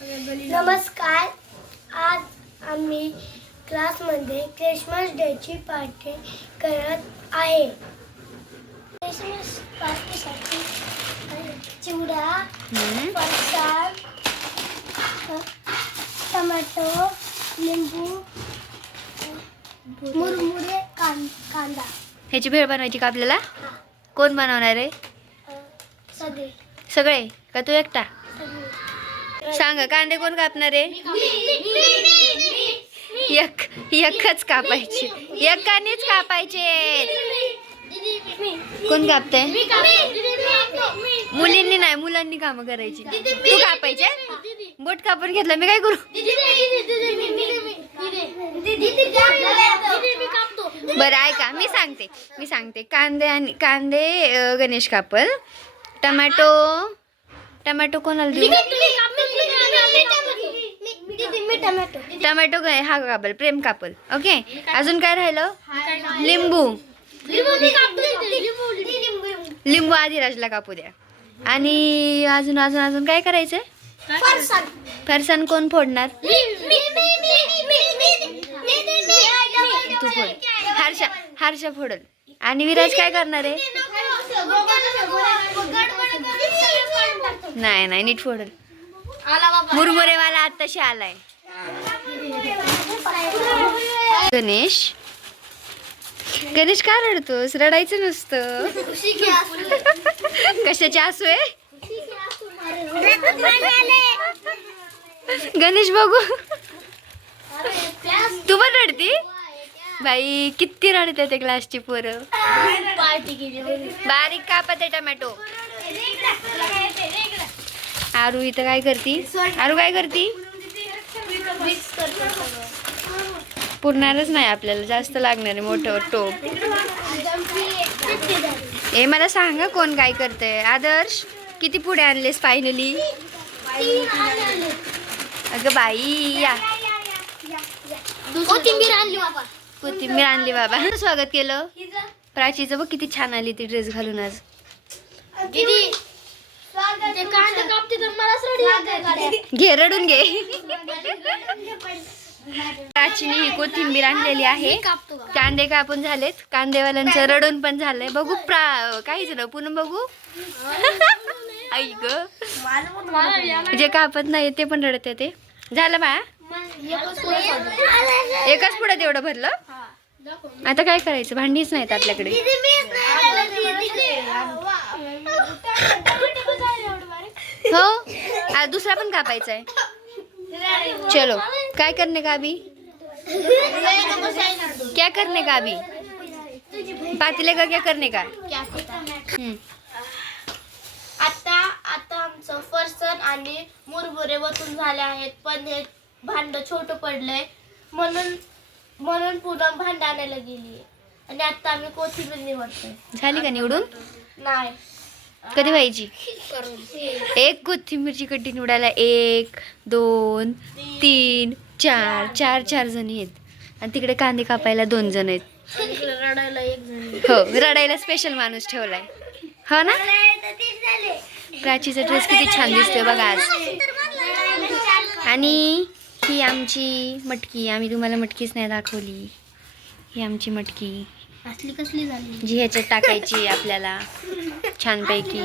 नमस्कार. आज आम्ही क्लासमध्ये क्रिसमस डेची पार्टी करत आहे. क्रिसमस पार्टीसाठी चिवडा, फरसाण, टोमॅटो, लिंबू, मुरमुरे, कांदा. ह्याची भेळ बनवायची का आपल्याला? कोण बनवणार आहे? सगळे सगळे का तू एकटा? सगळे. सांग, कांदे कोण कापणार आहे? एकच कापायचे, एकानेच कापायचे. कोण कापते? मुलींनी नाही, मुलांनी कामं करायची. तू कापायचे? बोट कापून घेतलं, मी काय करू? बरं ऐका, मी सांगते. कांदे गणेश कापल. टमॅटो कोणाला देऊ? टमॅटो काय हा कापल, प्रेम कापल. ओके, अजून काय राहिलं? लिंबू आदिराजला कापू द्या. आणि अजून काय करायचंय? फरसाण कोण फोडणार? तू फोड. हर्षा फोडल. आणि विराज काय करणार आहे? नाही नीट फोडल. मुरमुरेवाला आत्ताशी आलाय. गणेश का रडतोस? रडायचं नसतं. कशाचे आसू आहे? गणेश बघू, तू पण रडती? बाई किती रडते ते क्लासची पोरं. बारीक कापत आहे टमॅटो. आरू इथं काय करती? पुरणारच नाही आपल्याला, जास्त लागणार आहे मोठं टोप. ए मला सांगा कोण काय करतंय? आदर्श किती पुढे आणलेस फायनली? अगं बाई या. कोथिंबीर आणली बाबा. स्वागत केलं. प्राचीचं बघ किती छान आली ती ड्रेस घालून आज. घे रडून घे. प्राचीने ही कोथिंबीर आणलेली आहे. कांदे कापून झालेत. कांदेवाल्यांचं रडून पण झालंय. बघू काहीच ना पूर्ण बघू. आई ग, जे कापत नाही ते पण रडते. ते झालं बा. एकच पुढे तेवढं भरलं. आता काय करायचं? भांडीच नाहीत आपल्याकडे. हो, दुसरा पण कापायचा आहे. चलो, काय करने का अभी? क्या करने का अभी? पातीले का क्या करने का? आता आमचं फरसाण आणि मुरमुरे वतून झाले आहेत, पण हे भांड छोटं पडलंय म्हणून पुन्हा भांड आणायला गेली. आणि आता आम्ही कोथिंबीर निवडतोय. झाली का निवडून? नाही, कधी व्हायची? एक कोथिंबीरची कट्टी निवडायला 1 2 3 4 जणी आहेत. आणि तिकडे कांदे कापायला 2 जण आहेत. रडायला 1 जण. हो, रडायला स्पेशल माणूस ठेवलाय. हो ना? प्राचीचा ड्रेस किती छान दिसतोय बघा आज. आणि ही आमची मटकी. आम्ही तुम्हाला मटकीच नाही दाखवली. ही आमची मटकी कसली झाली जी ह्याच्यात टाकायची आपल्याला छानपैकी.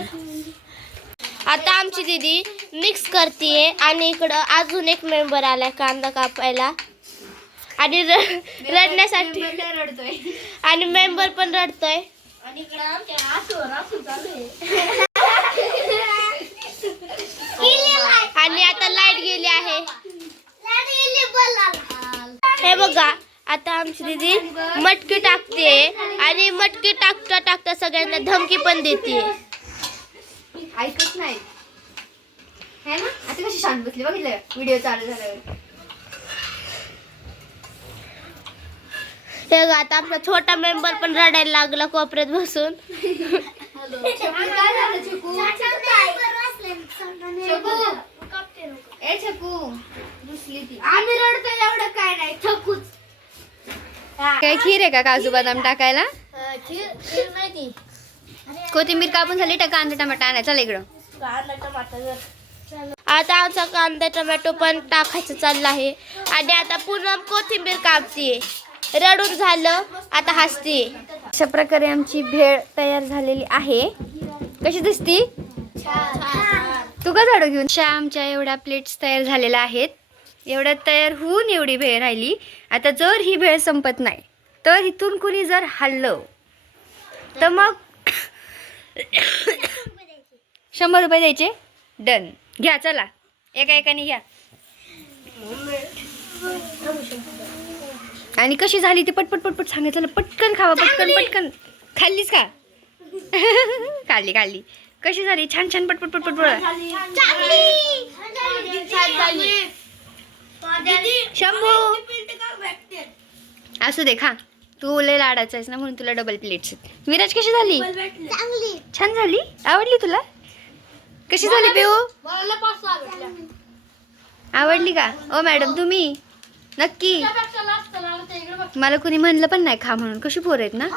आता आमची दीदी मिक्स करते. आणि इकडं अजून एक मेंबर आलाय कांदा कापायला आणि रडण्यासाठी. रडतोय आणि मेंबर पण रडतोय. आणि आता लाईट गेली आहे. हे बघा, आता आमची दीदी मटकी टाकते. आणि मटकी टाकता सगळ्यांना धमकी पण देते. ऐकत नाही है ना? आता कशी शांत बसली बघितलं व्हिडिओ चालू झाल्यावर. हे बघा, आता आमचा छोटा मेंबर पण रडायला लागला कोपऱ्यात बसून. आम्ही रडतो एवढं काय नाही, थकूच. काय खीर आहे का काजू बदाम टाकायला? खीर नाही. कोथिंबीर कापून झाली. कांदा टमाटा आणायचा. चल इकडं. आता आमचा कांदा टोमॅटो पण टाकायचं चाललं आहे. आणि आता पूनम कोथिंबीर कापतीये. रडून झालं, आता हसतीये. अशा प्रकारे आमची भेळ तयार झालेली आहे. कशी दिसती? तू का झाडू घेऊन? आमच्या एवढ्या प्लेट्स तयार झालेल्या आहेत. एवढ्या तयार होऊन एवढी भेळ राहिली. आता जर ही भेळ संपत नाही तर इथून कुणी जर हल्लं तर मग 100 रुपये द्यायचे. डन. घ्या चला, एका एकाने घ्या. आणि कशी झाली ती पटपट पटपट सांगायचं. पटकन खावा, पटकन पटकन. खाल्लीस का? खाल्ली खाल्ली. कशी झाली? छान छान पटपट पटपट बोला. शंभू असू दे, खा. तू लय लाडाचा आहेस ना म्हणून तुला डबल प्लेट्स. विराज कशी झाली? छान झाली. आवडली तुला? कशी झाली पिऊ? आवडली का? ओ मॅडम तुम्ही नक्की? मला कुणी म्हणलं पण नाही खा म्हणून. कशी पोर आहेत ना.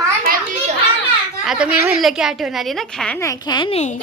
आता मी म्हणलं की आठवण आली ना. खा नाही, खा नाही.